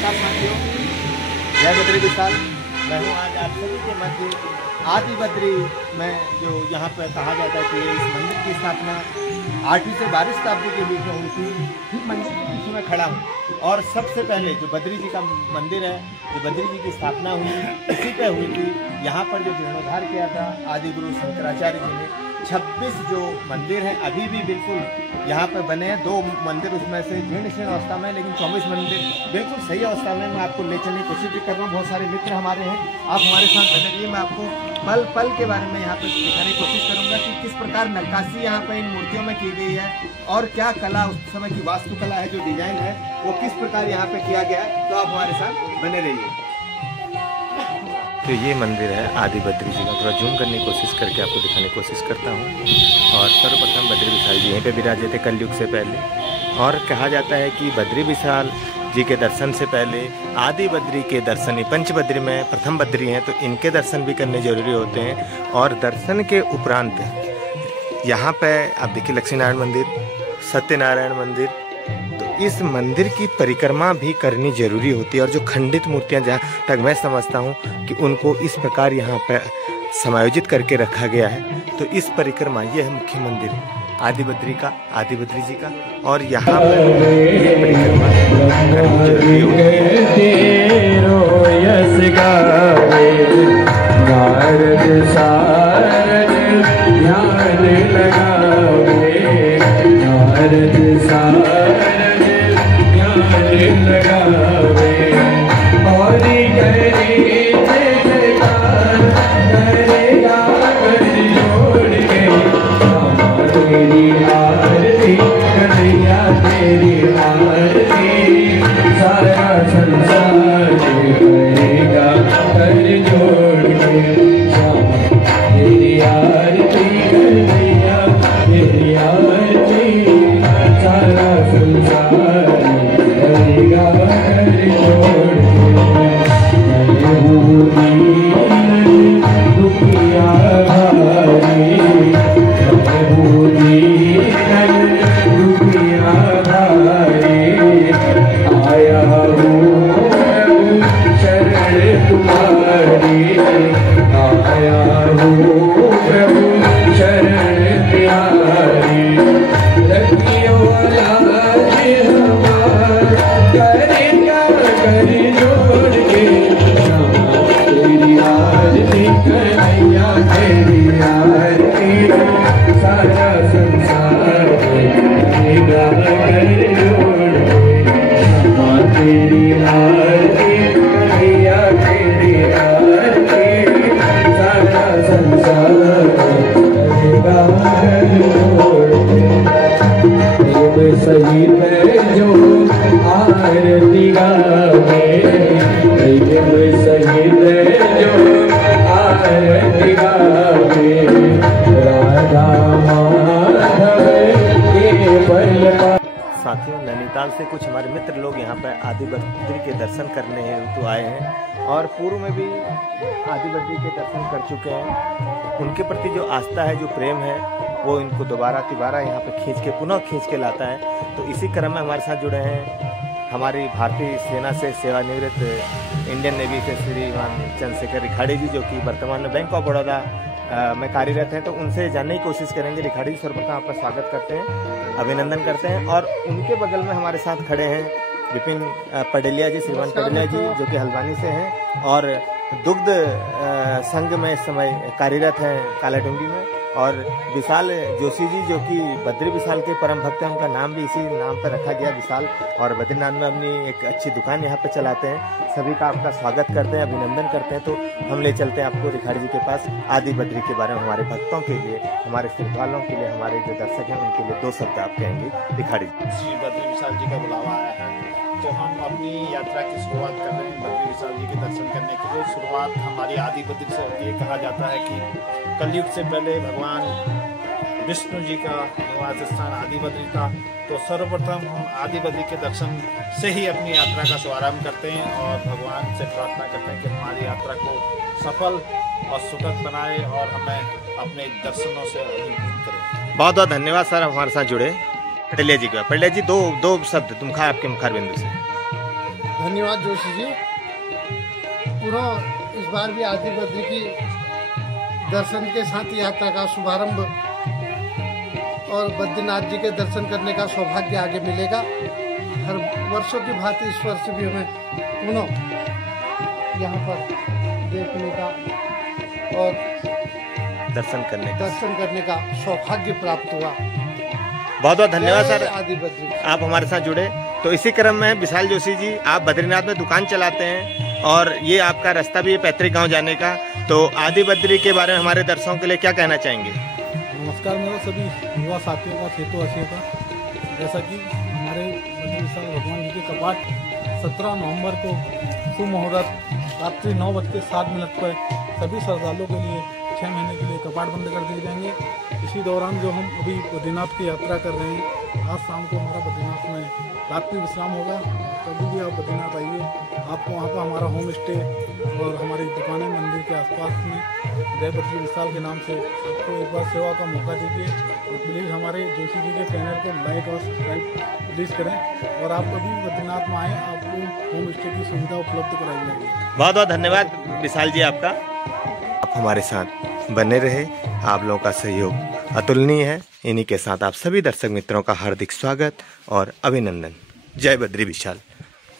नमस्कार साथियों, जय बद्री विशाल। मैं हूँ आज आप सभी के मध्य आदि बद्री में, जो यहाँ पर कहा जाता है कि इस मंदिर की स्थापना 8वीं से 12वीं शताब्दी के बीच में हुई थी। इस मंदिर के पीछे मैं खड़ा हूँ और सबसे पहले जो बद्री जी का मंदिर है, जो बद्री जी की स्थापना हुई इसी पे हुई थी। यहाँ पर जो जीर्णोद्धार किया था आदि गुरु शंकराचार्य जी ने। 26 जो मंदिर हैं अभी भी बिल्कुल यहाँ पे बने हैं। 2 मंदिर उसमें से जीर्ण अवस्था में, लेकिन 24 मंदिर बिल्कुल सही अवस्था में। मैं आपको ले चलने की कोशिश भी कर रहा हूँ। बहुत सारे मित्र हमारे हैं, आप हमारे साथ बने रहिए। मैं आपको पल पल के बारे में यहाँ पे दिखाने की कोशिश करूँगा कि किस प्रकार नक्काशी यहाँ पे इन मूर्तियों में की गई है और क्या कला, उस समय की वास्तुकला है, जो डिजाइन है वो किस प्रकार यहाँ पे किया गया है। तो आप हमारे साथ बने रहिए। तो ये मंदिर है आदि बद्री जी का। थोड़ा जूम करने की कोशिश करके आपको दिखाने की कोशिश करता हूँ। और सर्वप्रथम बद्री विशाल जी यहीं पे विराजे थे कलयुग से पहले। और कहा जाता है कि बद्री विशाल जी के दर्शन से पहले आदि बद्री के दर्शन ही पंच बद्री में प्रथम बद्री हैं, तो इनके दर्शन भी करने जरूरी होते हैं। और दर्शन के उपरांत यहाँ पे आप देखिए लक्ष्मी नारायण मंदिर, सत्यनारायण मंदिर, तो इस मंदिर की परिक्रमा भी करनी जरूरी होती है। और जो खंडित मूर्तियां, जहाँ तक मैं समझता हूँ कि उनको इस प्रकार यहाँ पर समायोजित करके रखा गया है। तो इस परिक्रमा, यह है मुख्य मंदिर आदि बद्री का, आदि बद्री जी का। और यहाँ पर ये परिक्रमा करनी जरूरी होती साथियों। नैनीताल से कुछ हमारे मित्र लोग यहाँ पर आदि बद्री के दर्शन करने हेतु आए हैं और पूर्व में भी आदि बद्री के दर्शन कर चुके हैं। उनके प्रति जो आस्था है, जो प्रेम है, वो इनको दोबारा तिबारा यहाँ पे पुनः खींच के लाता है। तो इसी क्रम में हमारे साथ जुड़े हैं हमारी भारतीय सेना से सेवानिवृत्त इंडियन नेवी से श्रीमान चंद्रशेखर रिखाड़ी जी, जो कि वर्तमान में बैंक ऑफ बड़ौदा में कार्यरत हैं। तो उनसे जानने की कोशिश करेंगे। रिखाड़ी जी, सर्वप्रथम आपका स्वागत करते हैं, अभिनंदन करते हैं। और उनके बगल में हमारे साथ खड़े हैं विपिन पडेलिया जी, श्रीमान पडेलिया जी, जो कि हल्द्वानी से हैं और दुग्ध संघ में इस समय कार्यरत हैं कालाडूंगी में। और विशाल जोशी जी, जो कि बद्री विशाल के परम भक्त हैं, उनका नाम भी इसी नाम पर रखा गया विशाल, और बद्रीनाथ में अपनी एक अच्छी दुकान यहाँ पे चलाते हैं। सभी का आपका स्वागत करते हैं, अभिनंदन करते हैं। तो हम ले चलते हैं आपको रिखाड़ी जी के पास। आदि बद्री के बारे में हमारे भक्तों के लिए, हमारे श्रद्धालुओं के लिए, हमारे जो दर्शक हैं उनके लिए 2 शब्द आप कहेंगे रिखाड़ी जी। श्री बद्री विशाल जी का बुलावा आया है, तो हम अपनी यात्रा की शुरुआत कर रहे हैं बद्री विशाल जी के दर्शन करने के लिए। शुरुआत हमारी आदि बद्री से होती है। कहा जाता है कि कलयुग से पहले भगवान विष्णु जी का निवास स्थान आदि बद्री था। तो सर्वप्रथम हम आदि बद्री के दर्शन से ही अपनी यात्रा का शुभारंभ करते हैं और भगवान से प्रार्थना करते हैं कि हमारी यात्रा को सफल और सुखद बनाए और हमें अपने दर्शनों से अभिभूत करें। बहुत बहुत धन्यवाद सर, हमारे साथ जुड़े। पटेलिया जी का, पटेलिया जी दो शब्द आपके मुखार बिंदु से। धन्यवाद जोशी जी। पुनः इस बार भी आदि बद्री की दर्शन के साथ यात्रा का शुभारंभ और बद्रीनाथ जी के दर्शन करने का सौभाग्य आगे मिलेगा। हर वर्षों की भांति इस वर्ष भी हमें पुनः यहाँ पर देखने का और दर्शन करने का सौभाग्य प्राप्त हुआ। बहुत बहुत धन्यवाद सर, आदि बद्री आप हमारे साथ जुड़े। तो इसी क्रम में विशाल जोशी जी, आप बद्रीनाथ में दुकान चलाते हैं और ये आपका रास्ता भी है पैतृक गांव जाने का, तो आदि बद्री के बारे में हमारे दर्शकों के लिए क्या कहना चाहेंगे? नमस्कार मेरा सभी युवा साथियों का, क्षेत्रवासियों का। जैसा कि हमारे बद्री विशाल भगवान जी के कपाट 17 नवंबर को सुमुहूर्त रात्रि 9:07 पर सभी श्रद्धालुओं के लिए 6 महीने के लिए कपाट बंद कर दिए जाएंगे। इसी दौरान जो हम अभी बद्रीनाथ की यात्रा कर रहे हैं, आज शाम को हमारा बद्रीनाथ में रात्रि विश्राम होगा। कभी भी आप बद्रीनाथ आइए, आपको वहाँ पर हमारा होम स्टे और हमारी दुकानें मंदिर के आसपास में जय बद्री विशाल के नाम से आपको एक बार सेवा का मौका दीजिए। और प्लीज़ हमारे जोशी जी के चैनल को लाइक और सब्सक्राइब प्लीज़ करें। और आप कभी बद्रीनाथ में आएँ, आपको होम स्टे की सुविधा उपलब्ध कराई जाएगी। बहुत बहुत धन्यवाद विशाल जी आपका, आप हमारे साथ बने रहे। आप लोगों का सहयोग अतुलनीय है। इन्हीं के साथ आप सभी दर्शक मित्रों का हार्दिक स्वागत और अभिनंदन। जय बद्री विशाल।